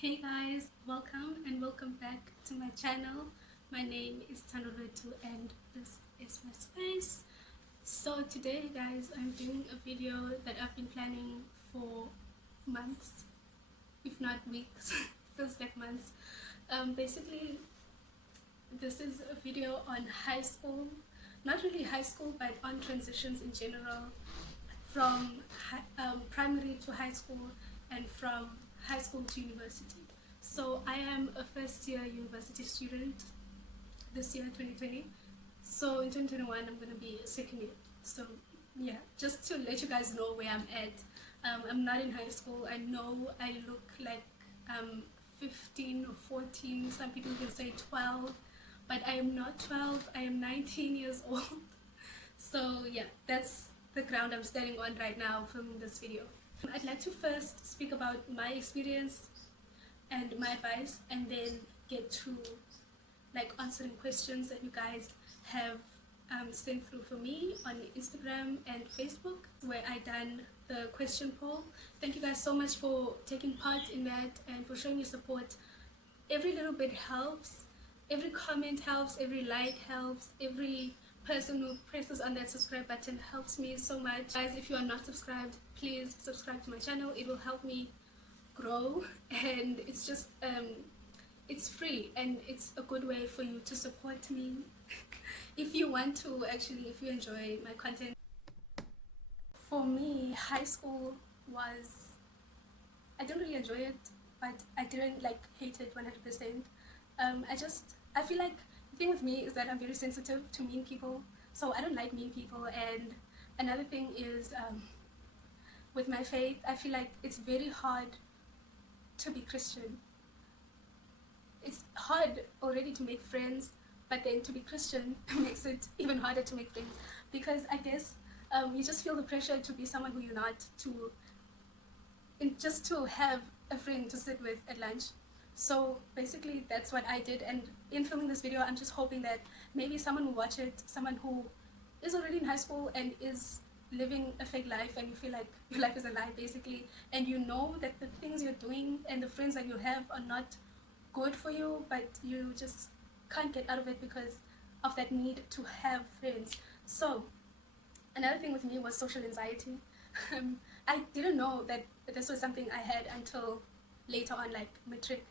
Hey guys, welcome back to my channel. My name is Tanoretu and this is my space. So today guys, I'm doing a video that I've been planning for months, if not weeks. Feels like months. Basically, this is a video on high school, not really high school, but on transitions in general, from primary to high school and from high school to university. So I am a first year university student this year, 2020. So in 2021, I'm going to be a second year. So yeah, just to let you guys know where I'm at. I'm not in high school. I know I look like 15 or 14. Some people can say 12, but I am not 12. I am 19 years old. So yeah, that's the ground I'm standing on right now filming this video. I'd like to first speak about my experience and my advice, and then get to like answering questions that you guys have sent through for me on Instagram and Facebook, where I done the question poll. Thank you guys so much for taking part in that and for showing your support. Every little bit helps. Every comment helps. Every like helps. Every person who presses on that subscribe button helps me so much. Guys, if you are not subscribed, please subscribe to my channel. It will help me grow, and it's just it's free and it's a good way for you to support me if you want to, actually, if you enjoy my content. For me, high school was, I didn't really enjoy it, but I didn't like hate it 100%. I feel like the thing with me is that I'm very sensitive to mean people, so I don't like mean people. And another thing is, with my faith, I feel like it's very hard to be Christian. It's hard already to make friends, but then to be Christian makes it even harder to make friends, because I guess you just feel the pressure to be someone who you're not, just to have a friend to sit with at lunch. So basically that's what I did, and in filming this video I'm just hoping that maybe someone will watch it, someone who is already in high school and is living a fake life, and you feel like your life is a lie basically, and you know that the things you're doing and the friends that you have are not good for you, but you just can't get out of it because of that need to have friends. So another thing with me was social anxiety. I didn't know that this was something I had until later on, like matric.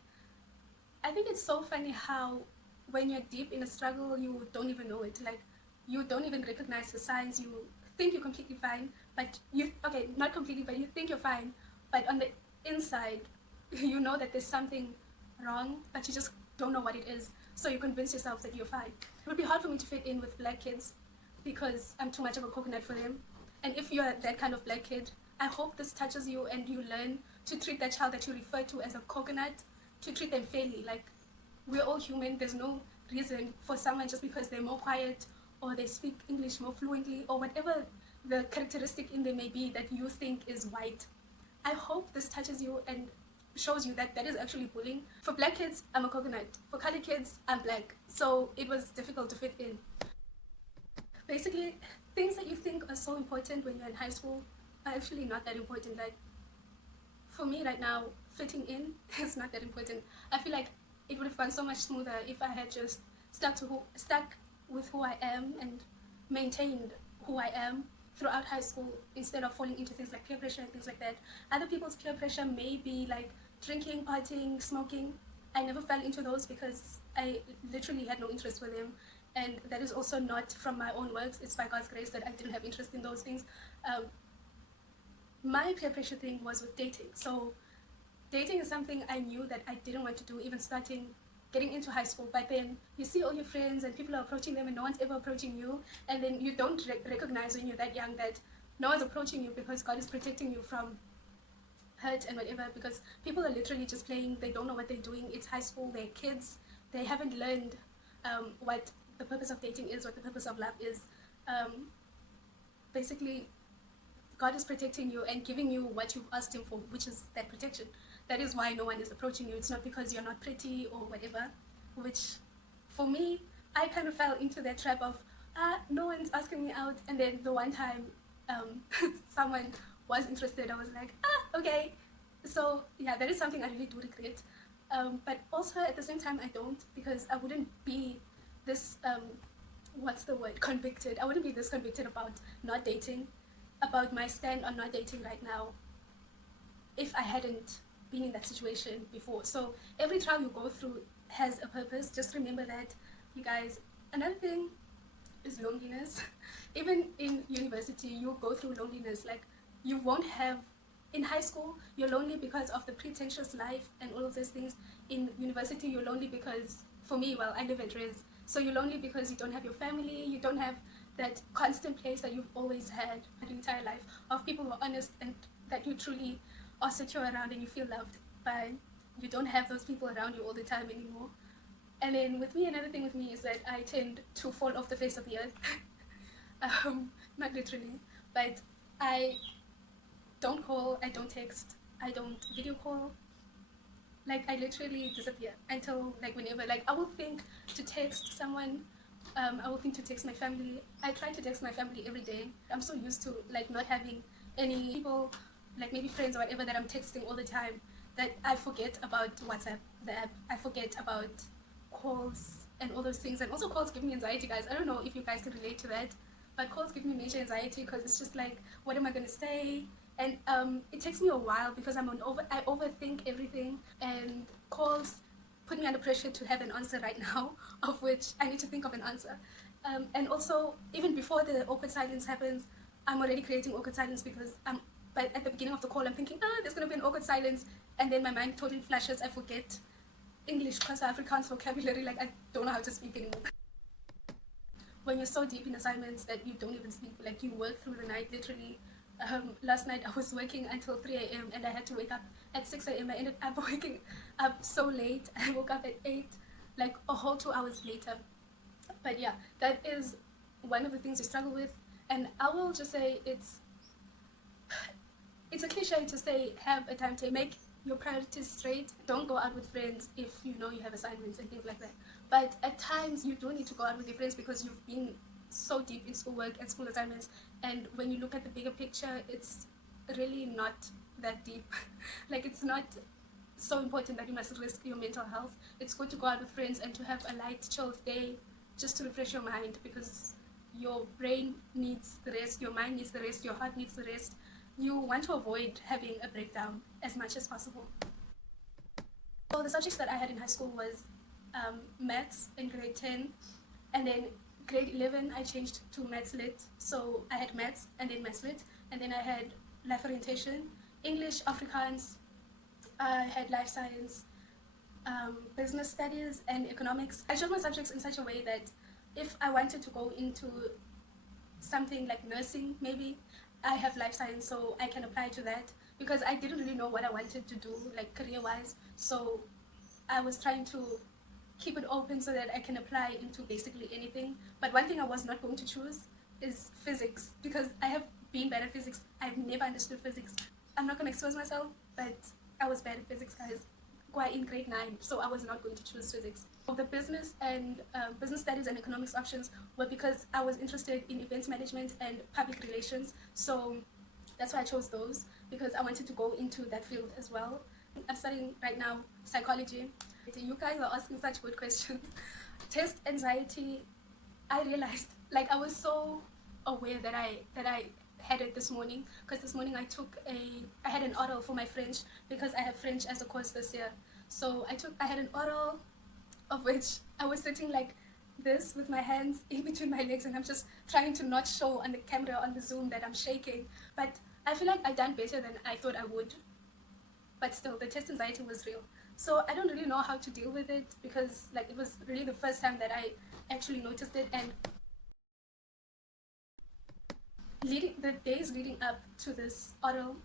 I think it's so funny how when you're deep in a struggle, you don't even know it. Like, you don't even recognize the signs. You think you're completely fine, but okay, not completely, but you think you're fine, but on the inside, you know that there's something wrong, but you just don't know what it is. So you convince yourself that you're fine. It would be hard for me to fit in with black kids because I'm too much of a coconut for them. And if you're that kind of black kid, I hope this touches you and you learn to treat that child that you refer to as a coconut, to treat them fairly. Like, we're all human. There's no reason for someone, just because they're more quiet or they speak English more fluently or whatever the characteristic in them may be that you think is white. I hope this touches you and shows you that that is actually bullying. For black kids, I'm a coconut. For colored kids, I'm black. So it was difficult to fit in. Basically, things that you think are so important when you're in high school are actually not that important. Like, for me right now, fitting in is not that important. I feel like it would have gone so much smoother if I had just stuck with who I am and maintained who I am throughout high school, instead of falling into things like peer pressure and things like that. Other people's peer pressure may be like drinking, partying, smoking. I never fell into those because I literally had no interest for them, and that is also not from my own works. It's by God's grace that I didn't have interest in those things. My peer pressure thing was with dating. So dating is something I knew that I didn't want to do, even getting into high school. But then you see all your friends and people are approaching them and no one's ever approaching you, and then you don't recognize when you're that young that no one's approaching you because God is protecting you from hurt and whatever, because people are literally just playing. They don't know what they're doing. It's high school. They're kids. They haven't learned what the purpose of dating is, what the purpose of love is. Basically, God is protecting you and giving you what you've asked him for, which is that protection. That is why no one is approaching you. It's not because you're not pretty or whatever, which for me, I kind of fell into that trap of, no one's asking me out. And then the one time someone was interested, I was like, okay. So yeah, that is something I really do regret. but also at the same time I don't, because I wouldn't be this what's the word, convicted. I wouldn't be this convicted about not dating, about my stand on not dating right now, if I hadn't been in that situation before. So every trial you go through has a purpose. Just remember that, you guys. Another thing is loneliness. Even in university, you go through loneliness. Like, you won't have, in high school you're lonely because of the pretentious life and all of those things. In university you're lonely because, for me, well, I live at res, so you're lonely because you don't have your family, you don't have that constant place that you've always had your entire life, of people who are honest and that you truly are secure around and you feel loved. But you don't have those people around you all the time anymore. And then with me, another thing with me is that I tend to fall off the face of the earth. Not literally, but I don't call, I don't text, I don't video call. Like, I literally disappear until, like, whenever, like, I will think to text someone, I will think to text my family. I try to text my family every day. I'm so used to, like, not having any people, like maybe friends or whatever, that I'm texting all the time, that I forget about WhatsApp, the app. I forget about calls and all those things. And also, calls give me anxiety, guys. I don't know if you guys can relate to that, but calls give me major anxiety, because it's just like, what am I going to say? And it takes me a while, because I overthink everything, and calls put me under pressure to have an answer right now, of which I need to think of an answer. And also, even before the awkward silence happens, I'm already creating awkward silence, because but at the beginning of the call I'm thinking, there's going to be an awkward silence, and then my mind totally flashes. I forget English, because Afrikaans vocabulary, like, I don't know how to speak anymore. When you're so deep in assignments that you don't even sleep, like, you work through the night, literally. Last night I was working until 3 a.m. and I had to wake up at 6 a.m. I ended up waking up so late. I woke up at 8, like a whole 2 hours later. But yeah, that is one of the things you struggle with. And I will just say, it's a cliche to say, have a timetable, make your priorities straight. Don't go out with friends if you know you have assignments and things like that. But at times you do need to go out with your friends, because you've been so deep in schoolwork and school assignments, and when you look at the bigger picture, it's really not that deep. Like, it's not so important that you must risk your mental health. It's good to go out with friends and to have a light, chilled day, just to refresh your mind, because your brain needs the rest, your mind needs the rest, your heart needs the rest. You want to avoid having a breakdown as much as possible. So the subjects that I had in high school was maths in grade 10, and then grade 11 I changed to maths lit. So I had maths and then maths lit, and then I had life orientation, English, Afrikaans, I had life science, business studies, and economics. I chose my subjects in such a way that if I wanted to go into something like nursing, maybe, I have life science, so I can apply to that, because I didn't really know what I wanted to do, like, career-wise. So I was trying to keep it open so that I can apply into basically anything. But one thing I was not going to choose is physics, because I have been bad at physics. I've never understood physics. I'm not going to expose myself, but I was bad at physics, guys, quite in grade 9, so I was not going to choose physics. The business and business studies and economics options were because I was interested in events management and public relations, so that's why I chose those, because I wanted to go into that field as well. I'm studying right now psychology. You guys are asking such good questions. Test anxiety, I realized, like, I was so aware that I had it this morning, because this morning I had an oral for my French, because I have French as a course this year. So I had an oral, of which I was sitting like this with my hands in between my legs, and I'm just trying to not show on the camera, on the Zoom, that I'm shaking. But I feel like I done better than I thought I would. But still, the test anxiety was real. So I don't really know how to deal with it, because, like, it was really the first time that I actually noticed it. And the days leading up to this oral,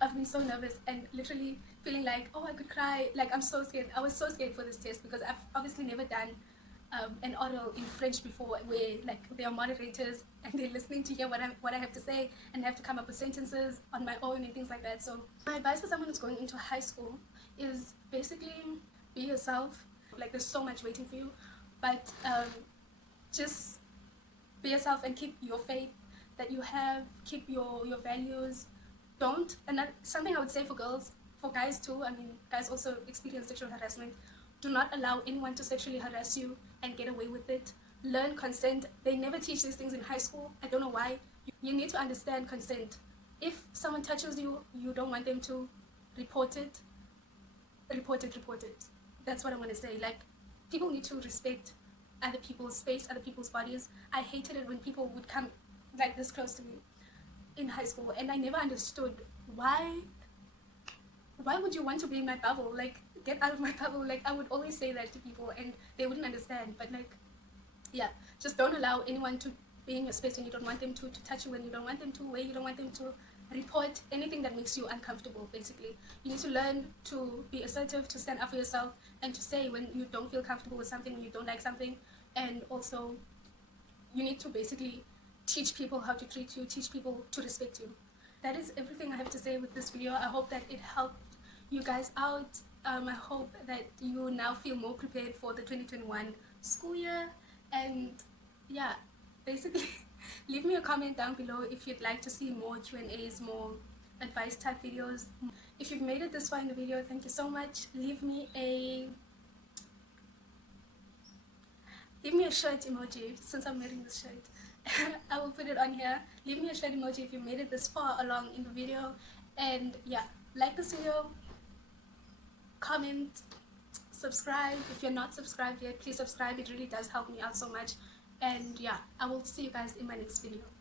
I've been so nervous and literally feeling like, oh, I could cry. Like, I'm so scared. I was so scared for this test, because I've obviously never done an oral in French before, where, like, there are moderators and they're listening to hear what I have to say, and I have to come up with sentences on my own and things like that. So my advice for someone who's going into high school is basically be yourself. Like, there's so much waiting for you, but just be yourself and keep your faith that you have, keep your values. Don't, and something I would say for girls, for guys too, I mean, guys also experience sexual harassment. Do not allow anyone to sexually harass you and get away with it. Learn consent. They never teach these things in high school. I don't know why. You need to understand consent. If someone touches you, you don't want them to report it. Report it, report it. That's what I want to say. Like, people need to respect other people's space, other people's bodies. I hated it when people would come like this close to me in high school, and I never understood why would you want to be in my bubble? Like, get out of my bubble. Like, I would always say that to people and they wouldn't understand. But like, yeah, just don't allow anyone to be in your space when you don't want them to touch you when you don't want them to, where you don't want them to, report anything that makes you uncomfortable. Basically, you need to learn to be assertive, to stand up for yourself, and to say when you don't feel comfortable with something, when you don't like something. And also, you need to basically teach people how to treat you, teach people to respect you. That is everything I have to say with this video. I hope that it helped you guys out. I hope that you now feel more prepared for the 2021 school year. And yeah, basically leave me a comment down below if you'd like to see more Q&As, more advice type videos. If you've made it this far in the video, thank you so much. Leave me a shirt emoji, since I'm wearing this shirt. I will put it on here. Leave me a shirt emoji if you made it this far along in the video. And yeah, like this video, comment, subscribe. If you're not subscribed yet, please subscribe. It really does help me out so much. And yeah, I will see you guys in my next video.